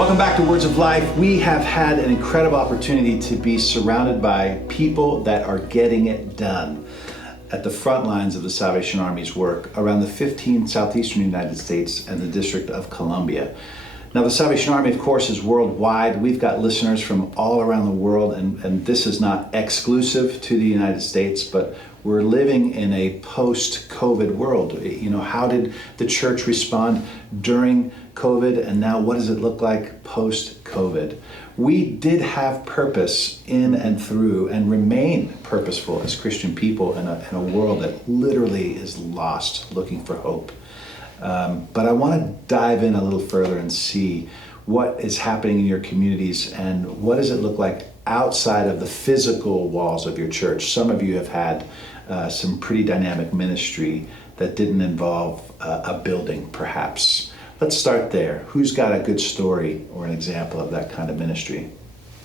Welcome back to Words of Life. We have had an incredible opportunity to be surrounded by people that are getting it done at the front lines of the Salvation Army's work around the 15 southeastern United States and the District of Columbia. Now, the Salvation Army, of course, is worldwide. We've got listeners from all around the world, and this is not exclusive to the United States, but we're living in a post-COVID world. You know, how did the church respond during COVID, and now what does it look like post-COVID? We did have purpose in and through and remain purposeful as Christian people in a world that literally is lost, looking for hope. But I want to dive in a little further and see what is happening in your communities and what does it look like outside of the physical walls of your church. Some of you have had some pretty dynamic ministry that didn't involve a building, perhaps. Let's start there. Who's got a good story or an example of that kind of ministry?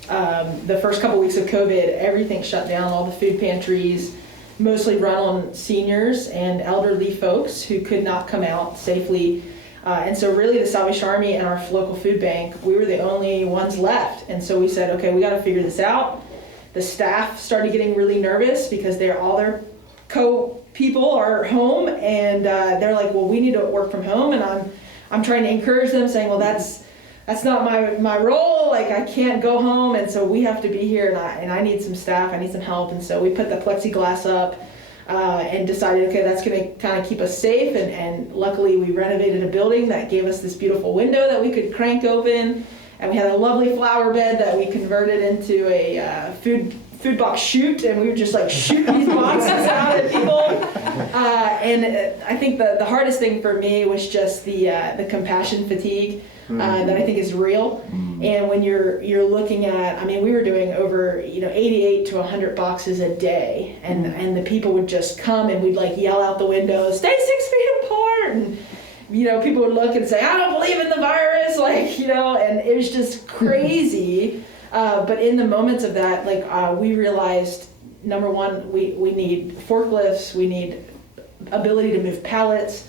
The first couple weeks of COVID, everything shut down, all the food pantries, mostly run on seniors and elderly folks who could not come out safely. And so really the Salvation Army and our local food bank, we were the only ones left. And so we said, okay, we got to figure this out. The staff started getting really nervous because all their co-people are home, and they're like, well, we need to work from home. And I'm trying to encourage them, saying, well, that's not my role. Like, I can't go home, and so we have to be here, and I need some staff, I need some help. And so we put the plexiglass up and decided, okay, that's going to kind of keep us safe. And luckily, we renovated a building that gave us this beautiful window that we could crank open, and we had a lovely flower bed that we converted into a food box chute, and we would just like shoot these boxes out at people. And I think the hardest thing for me was just the compassion fatigue that I think is real. And when you're looking at, I mean, we were doing over 88 to 100 boxes a day, and the people would just come and we'd like yell out the window, "Stay 6 feet apart!" And people would look and say, "I don't believe in the virus," and it was just crazy. But in the moments of that, we realized, number one, we need forklifts, we need ability to move pallets,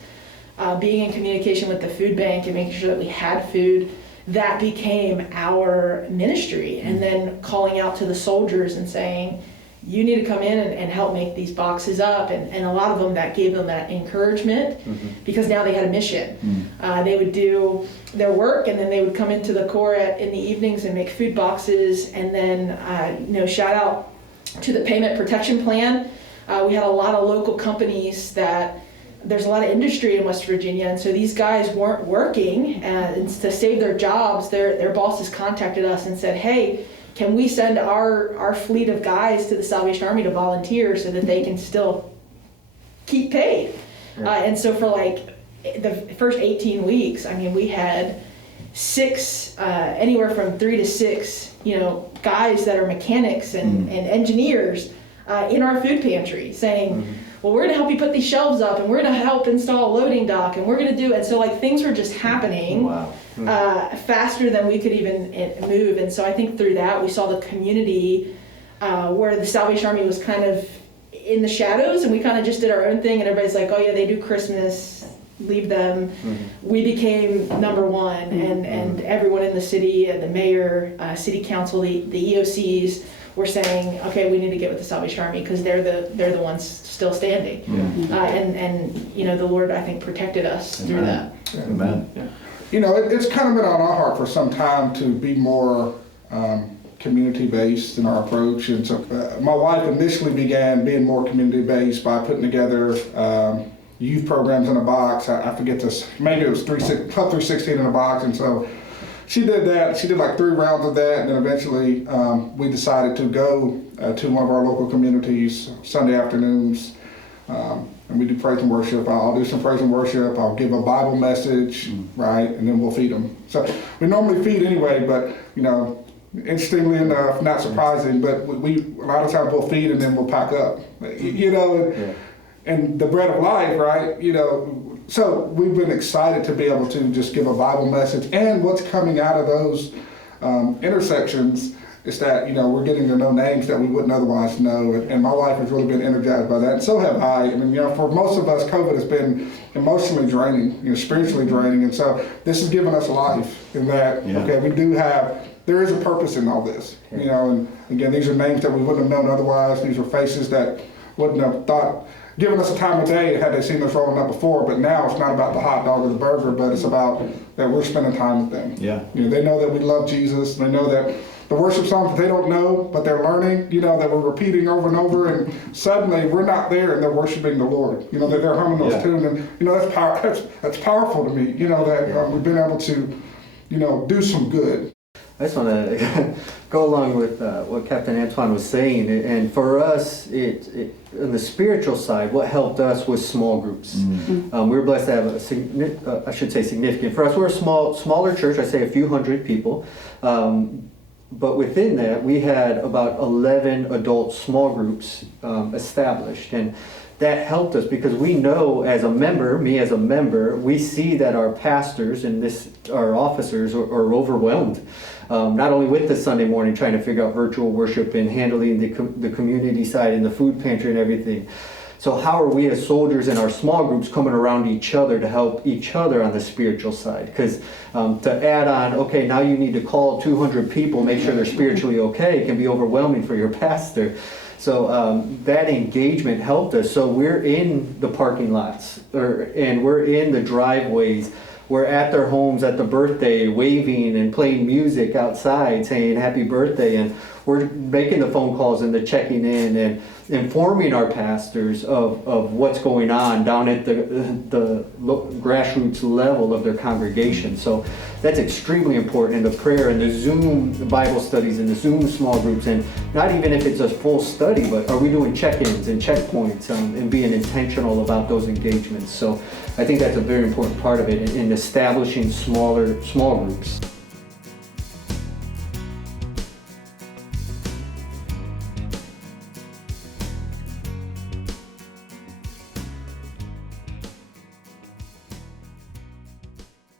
being in communication with the food bank and making sure that we had food. That became our ministry. And then calling out to the soldiers and saying, you need to come in and help make these boxes up. And a lot of them, that gave them that encouragement, because now they had a mission. They would do their work, and then they would come into the Corps in the evenings and make food boxes. And then, shout out to the payment protection plan. We had a lot of local companies there's a lot of industry in West Virginia, and so these guys weren't working, and to save their jobs, their bosses contacted us and said, hey, can we send our fleet of guys to the Salvation Army to volunteer so that they can still keep paid? And so for the first 18 weeks, I mean, we had anywhere from 3 to 6, guys that are mechanics and engineers in our food pantry saying, well, we're going to help you put these shelves up, and we're going to help install a loading dock, and we're going to do, and so things were just happening faster than we could even move. And so I think through that we saw the community where the Salvation Army was kind of in the shadows, and we kind of just did our own thing, and everybody's like, oh yeah, they do Christmas, leave them. We became number one, and everyone in the city, the mayor, city council, the EOCs were saying, okay, we need to get with the Salvation Army because they're the ones still standing. And the Lord, I think, protected us through that. Amen. It's kind of been on our heart for some time to be more community-based in our approach. And so my wife initially began being more community-based by putting together youth programs in a box. I forget this, maybe it was Club 316 in a box. And so she did that. She did 3 rounds of that, and then eventually we decided to go to one of our local communities Sunday afternoons, and we do praise and worship. I'll do some praise and worship. I'll give a Bible message, right, and then we'll feed them. So we normally feed anyway, but interestingly enough, not surprising, but we a lot of times we'll feed and then we'll pack up, and the bread of life, right? So we've been excited to be able to just give a Bible message, and what's coming out of those intersections it's that, we're getting to know names that we wouldn't otherwise know. And my life has really been energized by that. And so have I. I mean, for most of us, COVID has been emotionally draining, spiritually draining. And so this has given us life in that, okay, there is a purpose in all this, and again, these are names that we wouldn't have known otherwise. These are faces that wouldn't have given us a time of day had they seen us rolling up before. But now it's not about the hot dog or the burger, but it's about that we're spending time with them. Yeah. They know that we love Jesus. They know that the worship songs that they don't know, but they're learning, that we're repeating over and over, and suddenly we're not there and they're worshiping the Lord. That they're humming those tunes, and that's powerful to me. That we've been able to, do some good. I just want to go along with what Captain Antoine was saying, and for us, on the spiritual side, what helped us was small groups. Mm-hmm. We were blessed to have significant. For us, we're a smaller church. I say a few hundred people, but within that, we had about 11 adult small groups established, and that helped us because we know as a member, me as a member, we see that our pastors and our officers are overwhelmed. Not only with the Sunday morning trying to figure out virtual worship and handling the community side and the food pantry and everything. So how are we as soldiers in our small groups coming around each other to help each other on the spiritual side? Because to add on, okay, now you need to call 200 people, make sure they're spiritually okay, it can be overwhelming for your pastor. So that engagement helped us. So we're in the parking lots, and we're in the driveways. We're at their homes at the birthday, waving and playing music outside, saying happy birthday. And we're making the phone calls and the checking in and informing our pastors of what's going on down at the grassroots level of their congregation. So that's extremely important. And the prayer and the Zoom Bible studies and the Zoom small groups, and not even if it's a full study, but are we doing check-ins and checkpoints and being intentional about those engagements? So I think that's a very important part of it in establishing small groups.